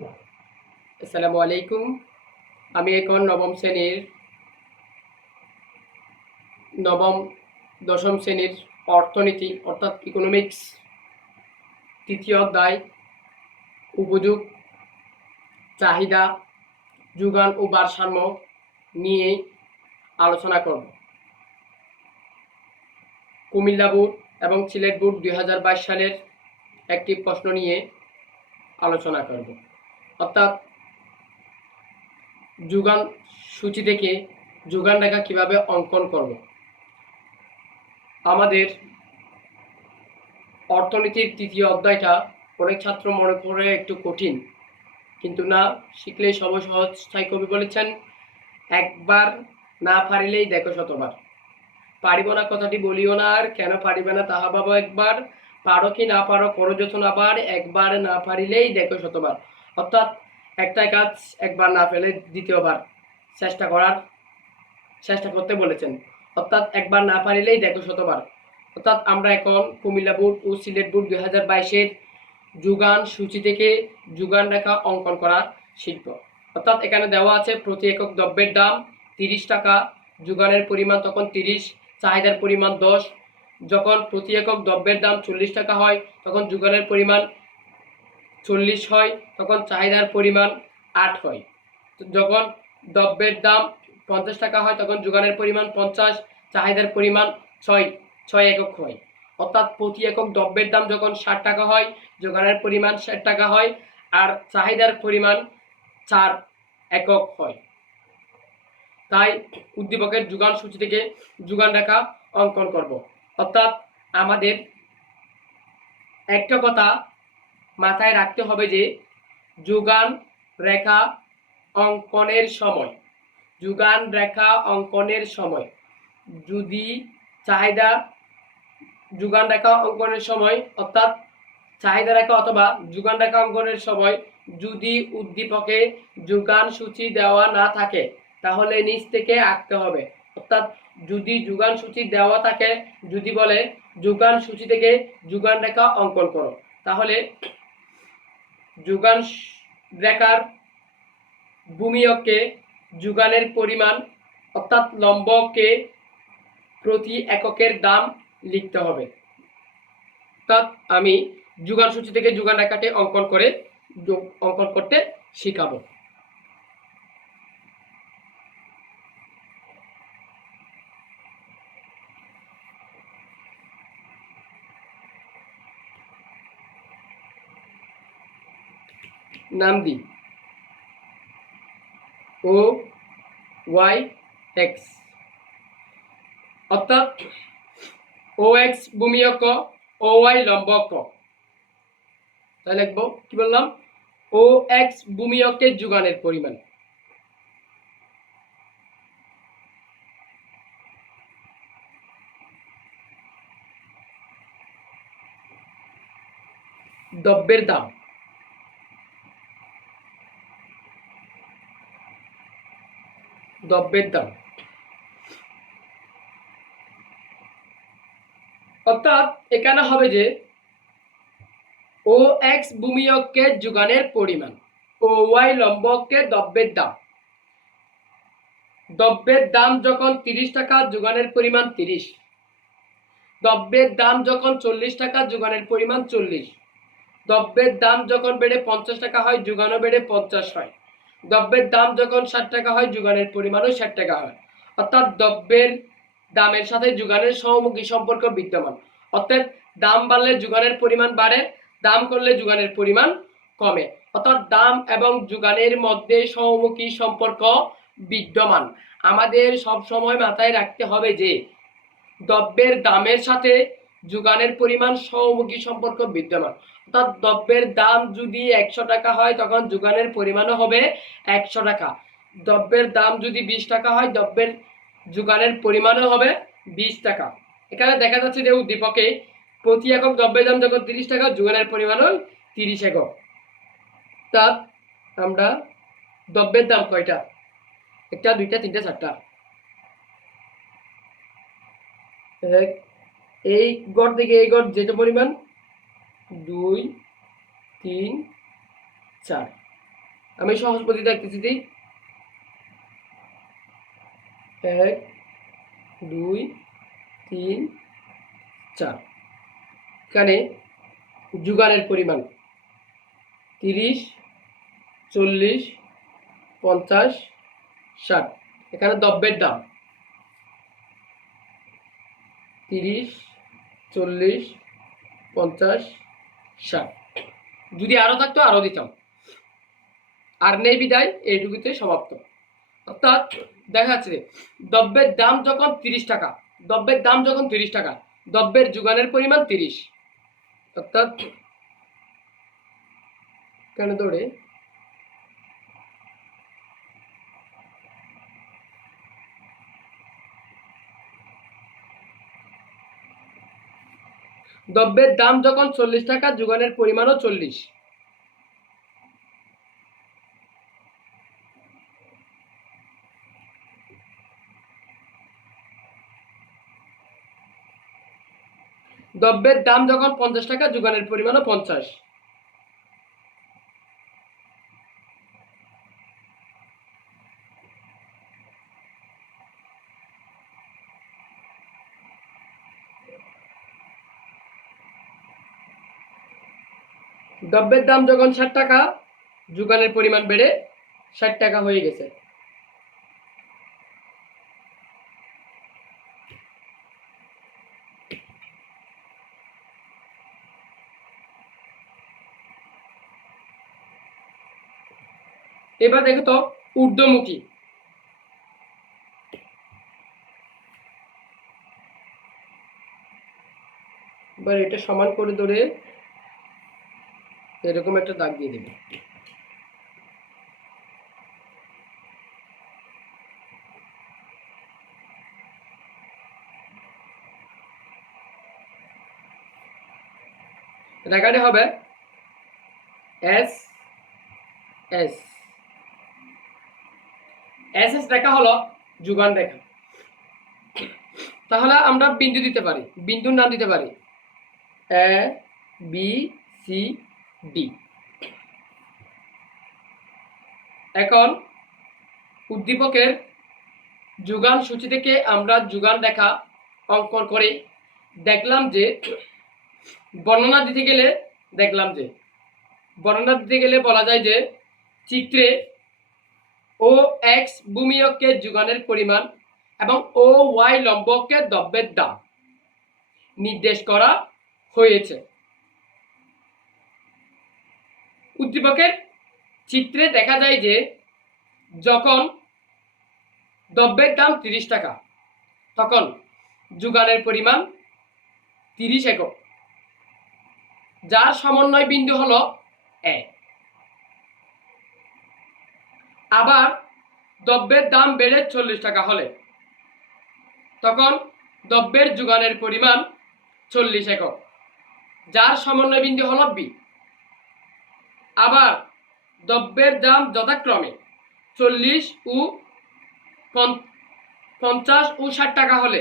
আসসালামু আলাইকুম। আমি এখন নবম দশম শ্রেণীর অর্থনীতি অর্থাৎ ইকোনমিক্স তৃতীয় অধ্যায় উপযোগ, চাহিদা, যোগান ও ভারসাম্য নিয়ে আলোচনা করব। কুমিল্লা বোর্ড এবং সিলেট বোর্ড 2022 সালের একটি প্রশ্ন নিয়ে আলোচনা করব। অর্থাৎ যোগান সূচি থেকে যোগান রেখা কিভাবে অঙ্কন করব। আমাদের অর্থনীতির তৃতীয় অধ্যায়টা অনেক ছাত্র মনে করে একটু কঠিন, কিন্তু না, শিখলেই সবই সহজ। তাই কবি বলেছেন, একবার না পারিলেই দেখো শতবার। পারিব না কথাটি বলিও না আর, কেন পারিবে না তাহা ভাবো একবার। পারো কি না পারো করো যখন আবার, একবার না পারিলেই দেখো শতবার। অর্থাৎ একটা কাজ একবার না পেলে দ্বিতীয়বার চেষ্টা করতে বলেছেন। অর্থাৎ একবার না পারিলেই দেখো শতবার। অর্থাৎ আমরা এখন কুমিল্লা বোর্ড ও সিলেট বোর্ড 2022-এর যোগান সূচি থেকে যোগান রেখা অঙ্কন করা শিখব। অর্থাৎ এখানে দেওয়া আছে প্রতি একক দ্রব্যের দাম 30 টাকা, যোগানের পরিমাণ তখন 30, চাহিদার পরিমাণ 10। যখন প্রতি একক দ্রব্যের দাম 40 টাকা হয় তখন যোগানের পরিমাণ 40 হয়, তখন চাহিদার পরিমাণ 8 হয়। যখন দ্রব্যের দাম 50 টাকা হয় তখন যোগানের পরিমাণ 50, চাহিদার পরিমাণ 6 একক হয়। অর্থাৎ প্রতি একক দ্রব্যের দাম যখন 60 টাকা হয় যোগানের পরিমাণ 60 টাকা হয়, আর চাহিদার পরিমাণ 4 একক হয়। তাই উদ্দীপকের যোগান সূচি থেকে যোগান রেখা অঙ্কন করব। অর্থাৎ আমাদের একটা কথা মাথায় রাখতে হবে যে যোগান রেখা অঙ্কনের সময় যদি যোগান রেখা অঙ্কনের সময় অর্থাৎ চাহিদা রেখা অথবা যোগান রেখা অঙ্কনের সময় যদি উদ্দীপকে যোগান সূচি দেওয়া না থাকে তাহলে নিচ থেকে আঁকতে হবে। অর্থাৎ যদি যোগান সূচি দেওয়া থাকে, যদি বলে যোগান সূচি থেকে যোগান রেখা অঙ্কন করো, তাহলে যোগান রেখার ভূমিয়কে যোগানের পরিমাণ অর্থাৎ লম্বকে প্রতি এককের দাম লিখতে হবে। অর্থাৎ আমি যোগান সূচি থেকে যোগান রেখাটি অঙ্কন করতে শিখাবো। নাম দিই ও ওয়াই এক্স, অর্থাৎ ও এক্স ভূমিয়ক, ও ওয়াই লম্বক। তাহলে লিখবো কি বললাম, ও এক্স ভূমিয়কের যোগানের পরিমাণ, দ্রব্যের দাম, অর্থাৎ এখানে হবে যে ও এক্স ভূমিয়ককে যোগানের পরিমাণ, ও ওয়াই লম্বককে দ্রব্যের দাম যখন 30 টাকা যোগানের পরিমাণ 30, দ্রব্যের দাম যখন 40 টাকা যোগানের পরিমাণ 40, দ্রব্যের দাম যখন বেড়ে 50 টাকা হয় যোগানও বেড়ে 50 হয়, দ্রব্যের দাম যখন 60 টাকা হয় যোগানের পরিমাণও 60 টাকা হয়। অর্থাৎ দ্রব্যের দামের সাথে যোগানের সহমুখী সম্পর্ক বিদ্যমান। অর্থাৎ দাম বাড়লে যোগানের পরিমাণ বাড়ে, দাম কমলে যোগানের পরিমাণ কমে। অর্থাৎ দাম এবং যোগানের মধ্যে সহমুখী সম্পর্ক বিদ্যমান। আমাদের সব সময় মাথায় রাখতে হবে যে দ্রব্যের দামের সাথে যোগানের পরিমাণ সহমুখী সম্পর্ক বিদ্যমান। অর্থাৎ দ্রব্যের দাম যদি 100 টাকা হয় তখন যোগানের পরিমাণও হবে 100 টাকা। দ্রব্যের দাম যদি 20 টাকা হয় দ্রব্যের যোগানের পরিমাণও হবে 20 টাকা। এখানে দেখা যাচ্ছে যে উদ্দীপকে প্রতি একক দ্রব্যের দাম যখন 30 টাকা যোগানের পরিমাণও 30 একক। তা আমরা দ্রব্যের দাম কয়টা, একটা দুইটা তিনটা চারটা, এই গড় থেকে এই গড় যেটা পরিমাণ 2 3 4, আমি সহজ পদ্ধতি দেখতেছি দিই 1 2 3 4 এখানে যোগানের পরিমাণ 30 40 50 60 এখানে দ্রব্যের দাম 30 40 50 60 যদি আরো থাকতো আরো দিতাম আর নেই বিদায় এইটুকুতে সমাপ্ত অর্থাৎ দেখা যাচ্ছে দ্রব্যের দাম যখন 30 টাকা দ্রব্যের যোগানের পরিমাণ 30 অর্থাৎ কেন ধরে দ্রব্যের দাম যখন 40 টাকা যোগানের পরিমাণও 40 দ্রব্যের দাম যখন 50 টাকা যোগানের পরিমাণও 50 দ্রব্যের দাম যখন 60 টাকা যোগানের পরিমাণ বেড়ে 60 টাকা হয়ে গেছে এবার দেখো তো ঊর্ধ্বমুখী এবার এটা সমান করে ধরে এরকম একটা দাগ দিয়ে দেবে রেখাটি হবে এস এস এস এস রেখা হলো যোগান রেখা তাহলে আমরা বিন্দু দিতে পারি বিন্দুর নাম দিতে পারি এ বি সি ডি এখন উদ্দীপকের যোগান সূচি থেকে আমরা যোগান রেখা অঙ্কন করে দেখলাম যে বর্ণনা দিতে গেলে বলা যায় যে চিত্রে ও এক্স ভূমিয়কের যোগানের পরিমাণ এবং ও ওয়াই লম্বকের দ্রব্যের দাম নির্দেশ করা হয়েছে উদ্দীপকের চিত্রে দেখা যায় যে যখন দ্রব্যের দাম 30 টাকা তখন যোগানের পরিমাণ 30 একক যার সমন্বয় বিন্দু হলো এ আবার দ্রব্যের দাম বেড়ে 40 টাকা হলে তখন দ্রব্যের যোগানের পরিমাণ 40 একক যার সমন্বয় বিন্দু হলো বি আবার দ্রব্যের দাম যথাক্রমে 40 ও 50 ও 60 টাকা হলে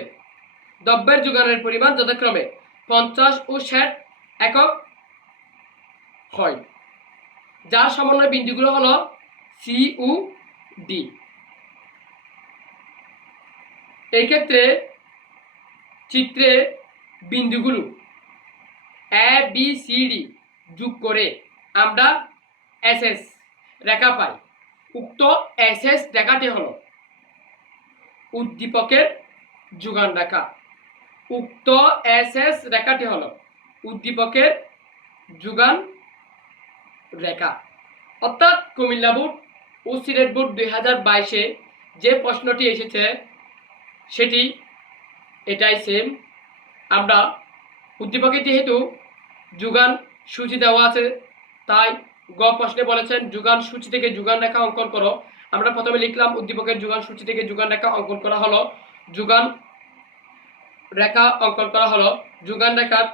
দ্রব্যের যোগানের পরিমাণ যথাক্রমে 50 ও 60 একক হয় যার সমন্বয় বিন্দুগুলো হলো সি ও ডি এই ক্ষেত্রে চিত্রে বিন্দুগুলো এ বি সি ডি যোগ করে আমরা এস এস রেখা পাই উক্ত এস এস রেখাটি হলো উদ্দীপকের যোগান রেখা উক্ত এস এস রেখাটি হলো উদ্দীপকের যোগান রেখা অর্থাৎ কুমিল্লা বোর্ড ও সিলেট বোর্ড 2022-এ যে প্রশ্নটি এসেছে সেটি এটাই সেম আমরা উদ্দীপকে যেহেতু যোগান সূচি দেওয়া আছে তাই গ প্রশ্নে বলেছেন যোগান সূচি থেকে যোগান রেখা অঙ্কন করো আমরা প্রথমে লিখলাম উদ্দীপকের যোগান সূচি থেকে যোগান রেখা অঙ্কন করা হলো যোগান রেখা অঙ্কন করা হলো যোগান রেখার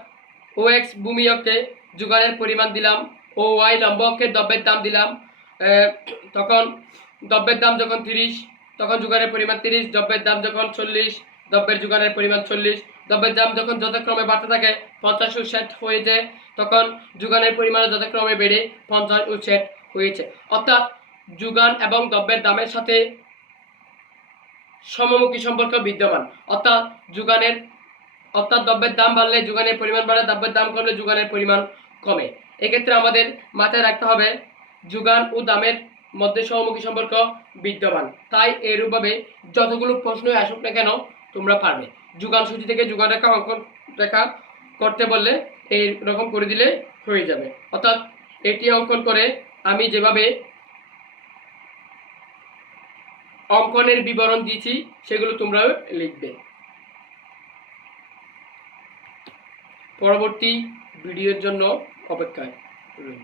ও এক্স ভূমিয়ককে যোগানের পরিমাণ দিলাম ও ওয়াই লম্বকের দ্রব্যের দাম দিলাম তখন দ্রব্যের দাম যখন 30 তখন যোগানের পরিমাণ 30 দ্রব্যের দাম যখন 40 দ্রব্যের যোগানের পরিমাণ 40 দ্রব্যের দাম যখন যথাক্রমে বাড়তে থাকে 50 ও 60 হয়ে যায় তখন যোগানের পরিমাণ যথাক্রমে বেড়ে 50 ও 60 হয়েছে অর্থাৎ যোগান এবং দ্রব্যের দামের সাথে সমমুখী সম্পর্ক বিদ্যমান। অর্থাৎ দ্রব্যের দাম বাড়লে যোগানের পরিমাণ বাড়ে, দ্রব্যের দাম কমলে যোগানের পরিমাণ কমে। এক্ষেত্রে আমাদের মাথায় রাখতে হবে যোগান ও দামের মধ্যে সমমুখী সম্পর্ক বিদ্যমান। তাই এরূপভাবে যতগুলো প্রশ্নই আসুক না কেন তোমরা পারবে। যোগান সূচি থেকে যোগান রেখা অঙ্কন রেখা করতে বললে এই রকম করে দিলে হয়ে যাবে। অর্থাৎ এটি অঙ্কন করে আমি যেভাবে অঙ্কনের বিবরণ দিয়েছি সেগুলো তোমরাও লিখবে। পরবর্তী ভিডিওর জন্য অপেক্ষায় রইল।